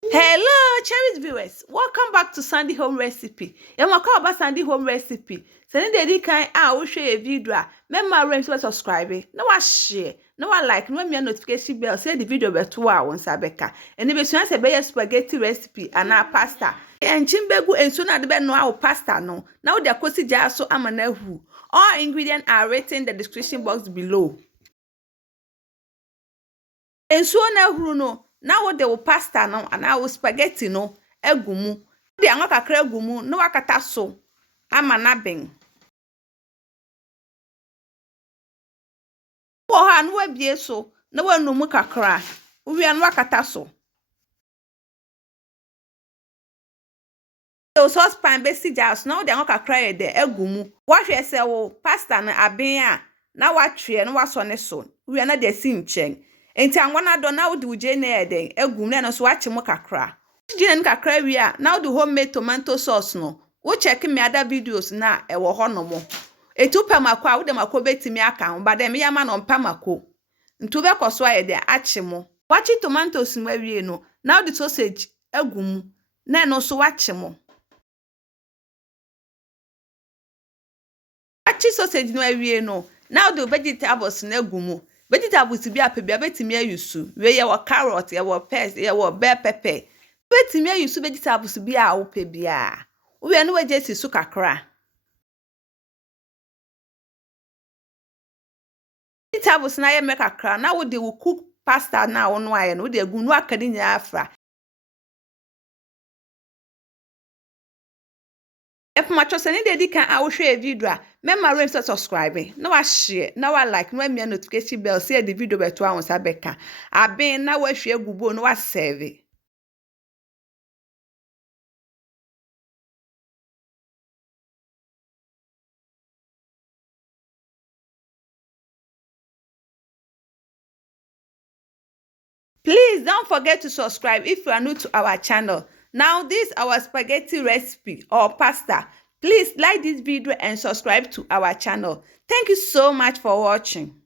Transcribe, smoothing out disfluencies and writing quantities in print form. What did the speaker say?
Hello, cherished viewers. Welcome back to Sandy Home Recipe. And welcome about Sandy Home Recipe. Send the kind will show a video. Remember, to subscribe. No one share. No one like. No one notification bell. Say the video be 2 hours. Sabeka. And if you want to buy spaghetti recipe and our pasta. And chimbegu and soon at the bed no our pasta no. Now the kosi jar so amanehu. All ingredients are written in the description box below. And so na no. Now what the pasta no and our spaghetti no egumu. The anga kakra egumu no wakata so ama na ben. Wo ha no wabie so na wanu mu kakra. Uwi anu wakata so. The sauce pan besi jas now the anga kakra ye de egumu. Wa hwe se wo pasta na aben a na watwe no waso ne so. Uwi na de si nchen. Enti angwana do na wodi uje na eden egum na no so wache mo kakra. Jine kakra wi a na wodi homemade tomato sauce no. Wo check me other videos na e wo ho no mo. Etu pamako a wodi mako betimi aka ho ba dem ya ma no pamako. Ntu be koso a ede ache mo. Wachi tomatoes no awie no. Na wodi sausage egum na no so wache mo. Wachi sausage no awie no. Na wodi vegetables na egum. Vegetables bi apebia betimi ayusu we ye wo carrot ye wo peas ye wo bell pepper betimi ayusu vegetables bi a wo pebia we no waje si su kakra vegetables na ye make kakra na wo de wo cook pasta na wo no aye no de egu no akadi nya afra macho se ni de di kan a wo hwe video a memma rem subscribe na wa share na wa like na wa notification bell say the video beto a won beka aben na wa hwe agubo na wa save. Please don't forget to subscribe if you are new to our channel. Now this is our spaghetti recipe or pasta. Please like this video and subscribe to our channel. Thank you so much for watching.